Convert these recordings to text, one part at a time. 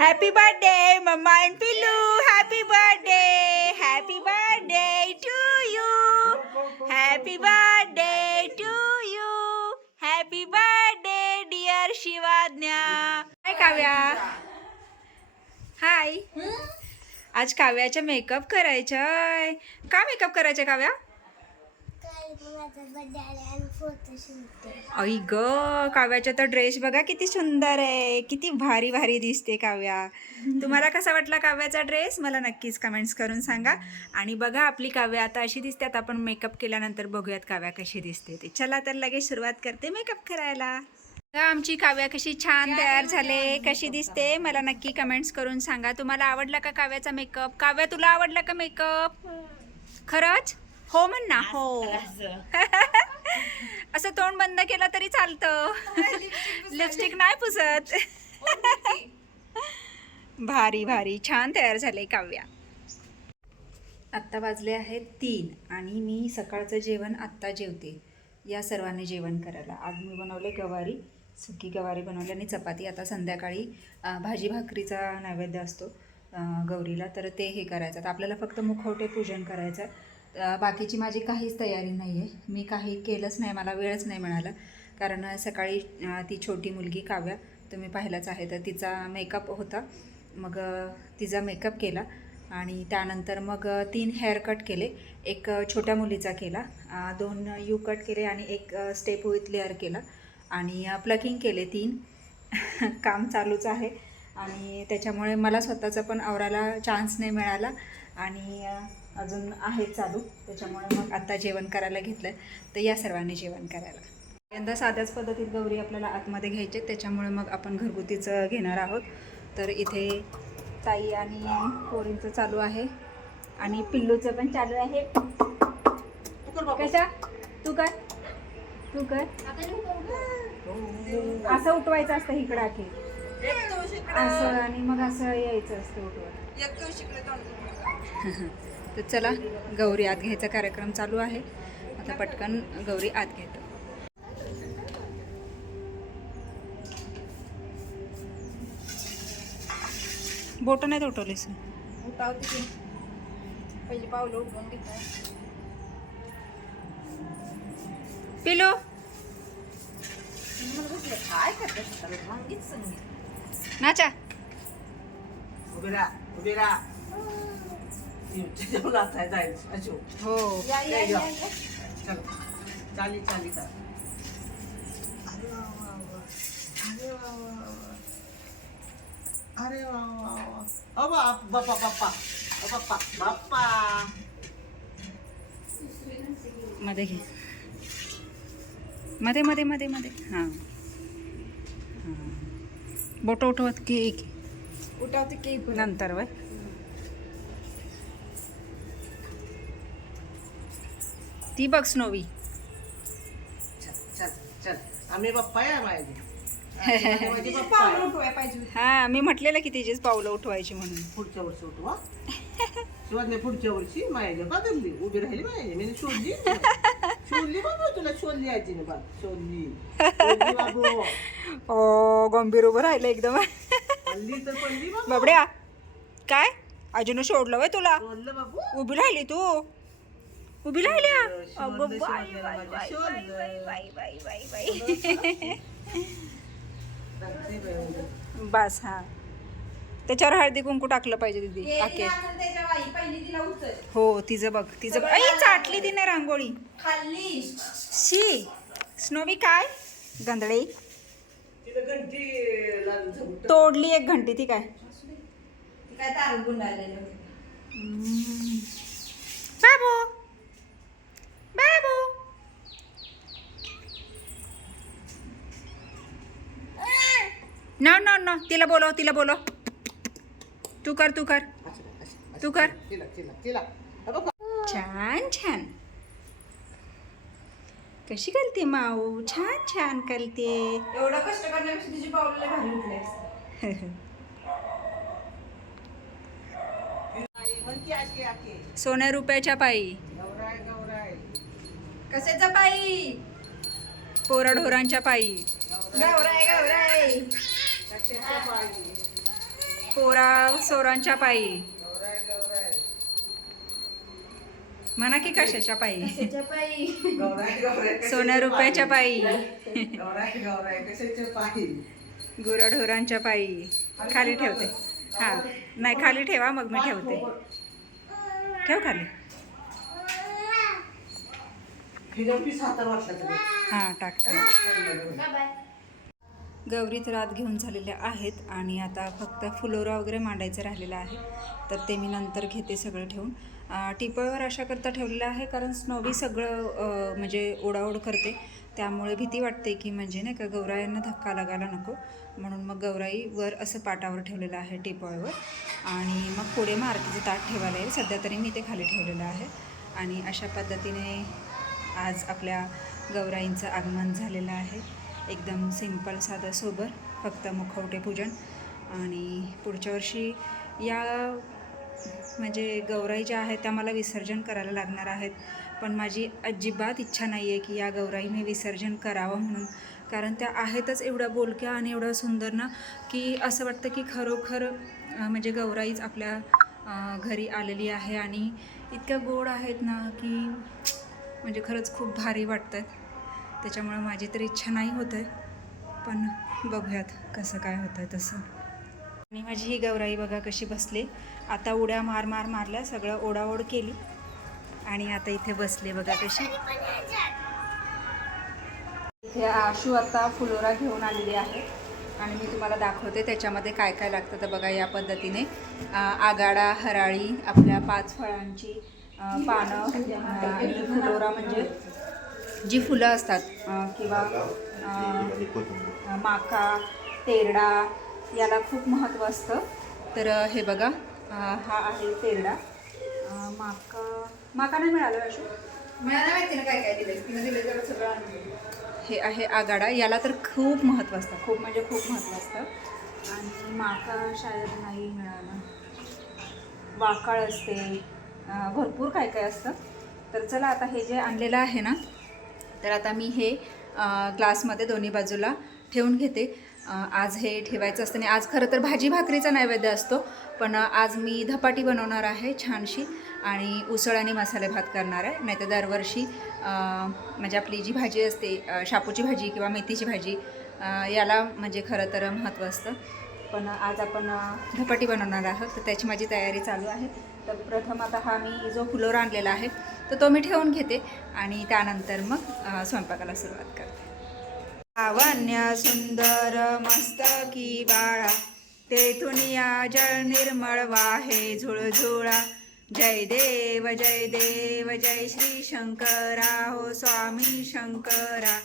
Happy birthday mamma and पिल्लू happy birthday happy birthday to you happy birthday to you happy birthday dear Shivagya hi Kavya hi आज काव्याचा makeup करायचंय. का makeup करायचं काव्या? आई ग काव्याचा तर ड्रेस बघा किती सुंदर आहे. किती भारी भारी दिसते काव्या. तुम्हाला कसा वाटला काव्याचा ड्रेस मला नक्कीच कमेंट्स करून सांगा. आणि बघा आपली काव्या आता अशी दिसते. आता आपण मेकअप केल्यानंतर बघूयात काव्या कशी दिसते ते. चला तर लगेच सुरुवात करते मेकअप करायला. आमची काव्या कशी छान तयार झाले. कशी दिसते? मला नक्की कमेंट्स करून सांगा. तुम्हाला आवडला का काव्याचा मेकअप काव्या तुला आवडला का मेकअप खरंच? हो म्हण ना हो. असं. तोंड बंद केलं तरी चालतं. लिपस्टिक नाही. पुसत. भारी भारी. छान तयार झाले काव्या. आत्ता वाजले आहेत तीन आणि मी सकाळचं जेवण आत्ता जेवते. या सर्वांनी जेवण करायला. आज मी बनवले गवारी सुकी गवारी बनवली आणि चपाती. आता संध्याकाळी भाजी भाकरीचा नैवेद्य असतो गौरीला. तर ते हे करायचं. तर आपल्याला फक्त मुखवटे पूजन करायचं बाकीची माझी काहीच तयारी नाही आहे मी काही केलंच नाही मला वेळच नाही मिळाला. कारण सकाळी ती छोटी मुलगी काव्या तुम्ही पाहिलाच आहे तर तिचा मेकअप होता. मग तिचा मेकअप केला आणि त्यानंतर मग तीन हेअर कट केले. एक छोट्या मुलीचा केला. दोन यू कट केले आणि एक स्टेप विथ लेअर केला. आणि प्लकिंग केले तीन. काम चालूच आहे. आणि त्याच्यामुळे मला स्वतःचा पण आवरायला चान्स नाही मिळाला. आणि अजून आहे चालू त्याच्यामुळे मग आत्ता जेवण करायला घेतलं तर या सर्वांनी जेवण करायला. यंदा साध्याच पद्धतीत गौरी आपल्याला आतमध्ये घ्यायचे त्याच्यामुळे मग आपण घरगुतीचं घेणार आहोत. तर इथे ताई आणि पोरींचं चालू आहे आणि पिल्लूचं पण चालू आहे. कशा? तू कर. तू कर. असं उठवायचं असतं इकडं आखी. असं आणि मग असं यायचं असतं उठवत. तर चला गौरी आत घ्यायचा कार्यक्रम चालू आहे. आता पटकन गौरी आत घेतो. बोट नाही उठवलीस पहिली पावलं उठवून पिलो. काय नाचा. उभी राहा उभी राहा. जेवण आता जायचं अशो हो. चलो. चाली चाली का अरे वा वा बाप बाप्पा बाप्पा बाप्पा बाप्पा मध्ये घे. मध्ये मध्ये मध्ये मध्ये. हां. हां. बोट उठवत की की उठावते की नंतर वय? ती बघ स्नोवी. चल चल चल. आम्ही माझे पावलं. उठवाय पाहिजे होती. हा मी म्हटलेलं की तिचीच पावलं उठवायची म्हणून. पुढच्या वर्षी उठवा. पुढच्या वर्षी मायाने बदलली. उभी राहिली मायाने मी शोधली. शोधली बाबू तुला शोधली यायची ना बा शोधली. शोधली बाबू. ओ गंभीर उभं राहिलं एकदम. हल्ली तर पडली बाबू. बाबड्या काय? अजून सोडलं वय तुला? शोधलं बाबू. उभी राहिली तू? उभी राहिल्या बाई, बाई, बाई. बाई, बाई, बाई, बाई. बस हा. त्याच्यावर हळदी कुंकू टाकलं पाहिजे दिदी हे आके. नाचन त्याच्या बाई पहिली तिला उचल. हो तिचं बघ तिचं बघ. आई चाटली तिने रांगोळी. खाल्ली. शी स्नोवी काय? गंधळे. तोडली एक घंटी ती काय? ती काय गुंडाळलेलं होतं. बाबू बाबू न न न तिला बोलव तिला बोलव तू कर तू कर. तू कर तिला तिला तिला अ बाबा. छान छान कशी करते माऊ? छान छान करते. एवढं कष्ट करण्यापेक्षा तिची पावलं लय भारी उठले असते. म्हण की आके, आके. सोन्या रुपयाच्या पायी. गौराय गौराय कशाचा बाई पोराढोरांच्या पायी. गौराय गौराय कशाच्या पायी पोरा सोरांच्या पायी. म्हणा की कशाच्या पायी? सोन्या रुपयाच्या पायी. गुराढोरांच्या पायी. खाली ठेवते. हा. नाही खाली ठेवा मग मी ठेवते. ठेव खाली. हा टाकते बाय. गौरीत रात घेऊन झालेल्या आहेत आणि आता फक्त फुलोरा वगैरे मांडायचं राहिलेलं आहे. तर ते मी नंतर घेते सगळं ठेवून. टिपळवर अशा करता ठेवलेलं आहे कारण स्नोवी सगळं म्हणजे ओढाओढ करते. त्यामुळे भीती वाटते की म्हणजे नाही का गौरायांना धक्का लागायला नको. म्हणून मग गौराई वर असं पाटावर ठेवलेलं आहे टिपळवर. आणि मग पुढे मारतीचं ताट ठेवायला येईल. सध्या तरी मी ते खाली ठेवलेलं आहे. आणि अशा पद्धतीने आज आपल्या गौराईंचं आगमन झालेलं आहे. एकदम सिंपल साधं सोबर फक्त मुखवटे पूजन. आणि पुढच्या वर्षी या म्हणजे गौराई ज्या आहेत त्या मला विसर्जन करायला लागणार आहेत. पण माझी अजिबात इच्छा नाही आहे की या गौराई मी विसर्जन करावं म्हणून. कारण त्या आहेतच एवढ्या बोलक्या आणि एवढ्या सुंदर ना की असं वाटतं की खरोखर म्हणजे गौराईच आपल्या घरी आलेली आहे. आणि इतक्या गोड आहेत ना की म्हणजे खरंच खूप भारी वाटतात. त्याच्यामुळं माझी तर इच्छा नाही होत आहे. पण बघूयात कसं काय होतं आहे तसं. आणि माझी ही गौराई बघा कशी बसली. आता उड्या मार मार मारल्या सगळं ओढाओढ केली. आणि आता इथे बसले बघा कशी. इथे आशू आता फुलोरा घेऊन आलेली आहे. आणि मी तुम्हाला दाखवते त्याच्यामध्ये काय काय लागतं तर बघा या पद्धतीने. आगाडा हराळी आपल्या पाच फळांची पानं आणि फुलोरा म्हणजे जी फुलं असतात किंवा माका तेरडा याला खूप महत्त्व असतं. तर हे बघा हा आहे तेरडा. माका माका नाही मिळालं अशू मला नाही माहिती ना काय काय दिले तिने दिले तर सगळं. हे आहे आगाडा. याला तर खूप महत्त्व असतं. खूप म्हणजे खूप महत्त्व असतं. आणि माका शाळेत नाही मिळालं. वाकाळ असते. भरपूर काय काय असतं. तर चला आता हे जे आणलेलं आहे ना तर आता मी हे ग्लासमध्ये दोन्ही बाजूला ठेवून घेते. आज हे ठेवायचं असतं आणि आज खरं तर भाजी भाकरीचा नैवेद्य असतो पण आज मी धपाटी बनवणार आहे छानशी आणि उसळ आणि मसाले भात करणार आहे. नाहीतर दरवर्षी म्हणजे आपली जी भाजी असते शापूची भाजी किंवा मेथीची भाजी याला म्हणजे खरं तर महत्त्व असतं. पण आज आपण धपाटी बनवणार आहोत. तर त्याची माझी तयारी चालू आहे. तर प्रथम आता हा मी जो फुलोर आणलेला आहे तर तो मी ठेवून घेते आणि त्यानंतर मग स्वयंपाकाला सुरुवात करते. लावण्य सुंदर मस्तकी बाळा तेथून या जळ निर्मळ वाहे झुळझुळा. जय देव जय देव जय श्री शंकरा हो स्वामी शंकरा.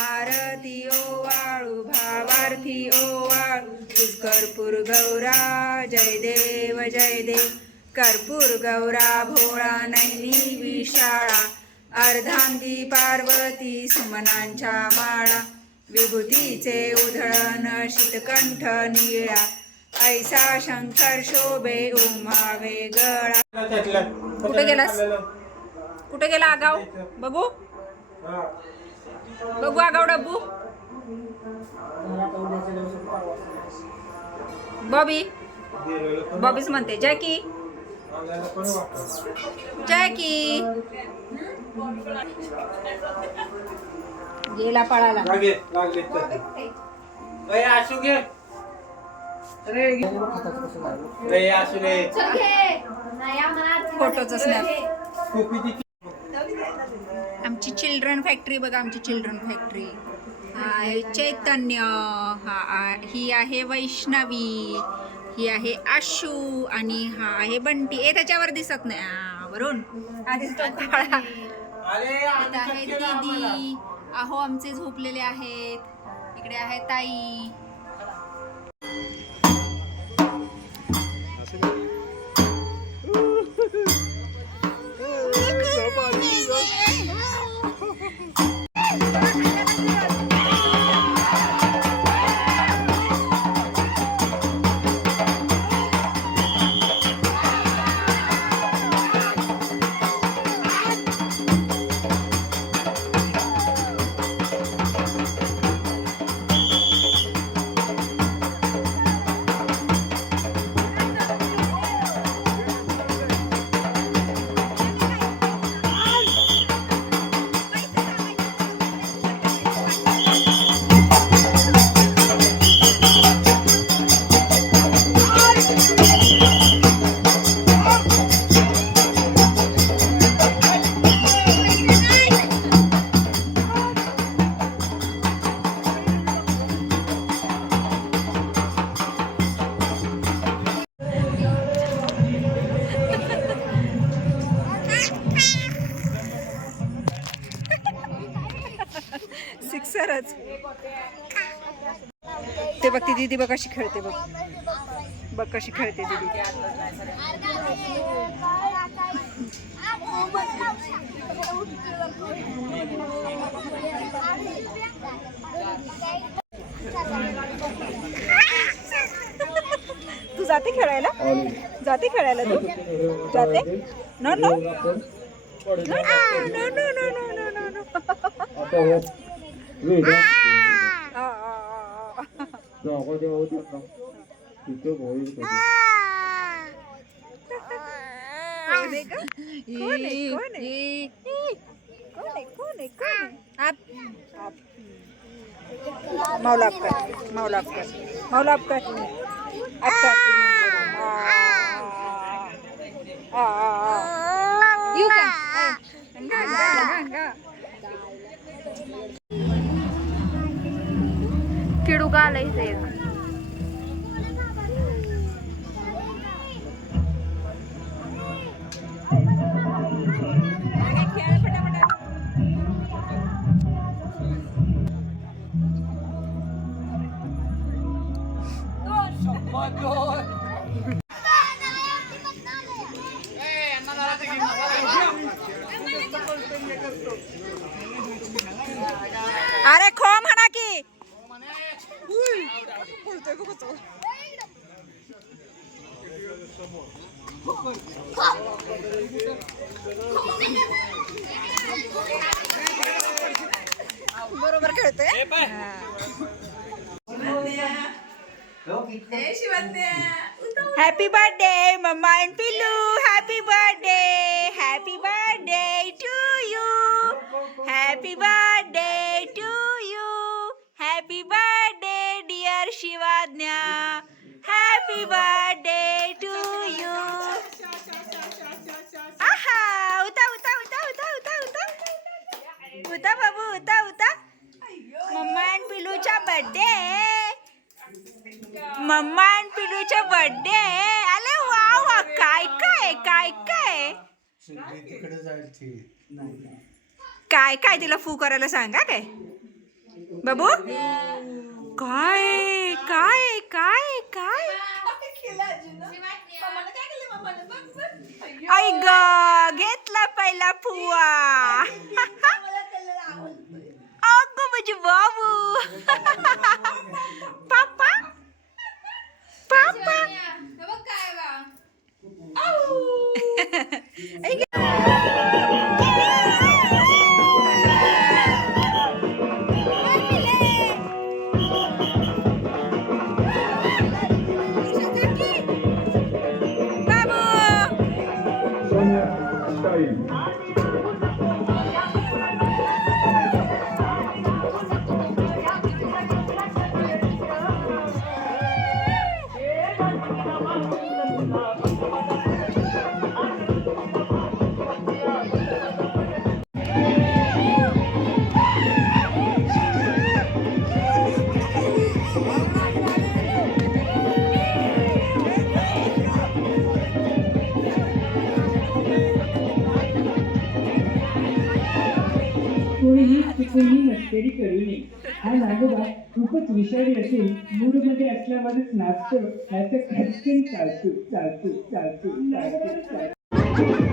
आरती ओ वाळू भावार्थी ओ वाळू कर्पूर गौरा. जय देव जय देव. कर्पूर गौरा भोळा नैनी विशाळा अर्धांगी पार्वती सुमनांच्या माळा विभूतीचे उधळण शीतकंठ निळा ऐसा शंकर शोभे उमावे गळा. कुठे गेलास? कुठे गेला आगाव? बघू बघू आगाव डब्बू? बॉबी? बॉबीच म्हणते. जॅकी जॅकी गेला पळाला लागले लागले अय असू घे अरे घे ना खातात कसं लागलं. अय असू दे चल घे. नाही, आम्हाला आरती फोटोचं करायची. snap. टोपी ती आमची चिल्ड्रन फॅक्टरी बघा आमची चिल्ड्रन फॅक्टरी हा चैतन्य हा ही आहे वैष्णवी ही आहे आशू आणि हा आहे बंटी. ए त्याच्यावर दिसत नाही. वरून आहे. दीदी. अहो आमचे झोपलेले आहेत. इकडे आहे ताई. बघ दीदी कशी खेळते बघ. बघ कशी खेळते दीदी. तू जाते खेळायला? जाते खेळायला तू? जाते? No no no no no no no no no 너가 저 어디 갔나? 이쪽 어디 갔 કોને કોને કોને કોને કોને કોને આપ આપ મૌલાબ કર મૌલાબ કર મૌલાબ કર આપ કર આ આ યુ કર ગંગા ગંગા ગંગા उगालय ते Oh my god! बघ तो. बरोबर खेळतोय हॅपी बर्थडे मम्मा अँड पिलू happy birthday happy birthday to you happy birthday to happy birthday to you आहा उता उता उता उता उता उता उता बाबू उता उता मम्मा अँड पिलूचा बर्थडे मम्मा अँड पिलूचा बर्थडे आले वा वा काय काय काय काय काय काय तिला फू करायला सांगा काय बाबू? काय काय काय काय आई ग घेतला पहिला फुवा अगं म्हणजे बाबू. पापा. पापा. चुकूनही करू नये. हा नागोबा खूपच विषारी असून मूडमध्ये असल्यावरच नाचतो त्याचं खटकन चालतो चालतो चालतो चालतो चालतो.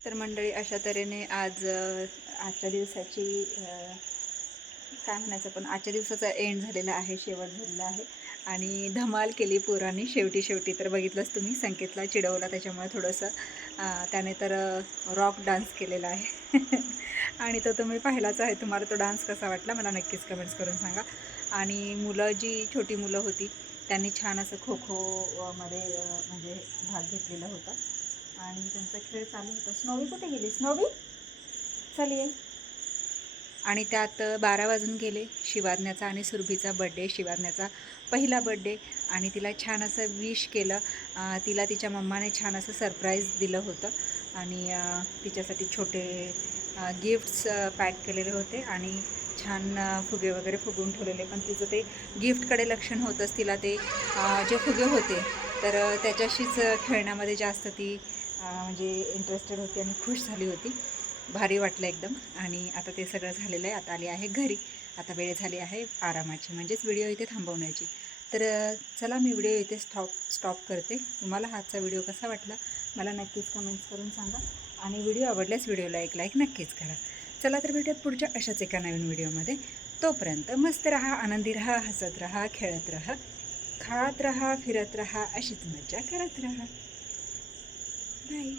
तर मंडळी अशा तऱ्हेने आज आजच्या दिवसाची काय म्हणायचं पण आजच्या दिवसाचा एंड झालेला आहे शेवट झालेला आहे. आणि धमाल केली पोरांनी. शेवटी शेवटी तर बघितलंच तुम्ही संकेतला चिडवला. त्याच्यामुळे थोडंसं त्याने तर रॉक डान्स केलेला आहे. आणि तो तुम्ही पाहिलाच आहे. तुम्हाला तो डान्स कसा वाटला मला नक्कीच कमेंट्स करून सांगा. आणि मुलं जी छोटी मुलं होती त्यांनी छान असं खो खोमध्ये म्हणजे भाग घेतलेला होता. आणि त्यांचा खेळ चालू होता. स्नोवी कुठे गेली? स्नोवी? चल ये. आणि त्यात बारा वाजून गेले शिवाज्ञाचा आणि सुरभीचा बड्डे शिवाज्ञाचा पहिला बड्डे आणि तिला छान असं विश केलं. तिला तिच्या मम्माने छान असं सरप्राईज दिलं होतं. आणि तिच्यासाठी छोटे गिफ्ट्स पॅक केलेले होते. आणि छान फुगे वगैरे फुगवून ठेवलेले. पण तिचं ते गिफ्टकडे लक्ष नव्हतंच तिला ते जे फुगे होते तर त्याच्याशीच खेळण्यामध्ये जास्त ती म्हणजे इंटरेस्टेड होती आणि खुश झाली होती. भारी वाटलं एकदम. आणि आता ते सगळं झालेलं आहे. आता आली आहे घरी. आता वेळ झाली आहे आरामाची. म्हणजेच व्हिडिओ इथे थांबवण्याची. तर चला मी व्हिडिओ इथे स्टॉप स्टॉप करते. तुम्हाला हातचा व्हिडिओ कसा वाटला? मला नक्कीच कमेंट्स करून सांगा. आणि व्हिडिओ आवडल्यास व्हिडिओला एक लाईक नक्कीच करा. चला तर भेटूयात पुढच्या अशाच एका नवीन व्हिडिओमध्ये. तोपर्यंत मस्त रहा आनंदी रहा हसत रहा खेळत राहा खात राहा फिरत राहा अशीच मज्जा करत राहा. बाय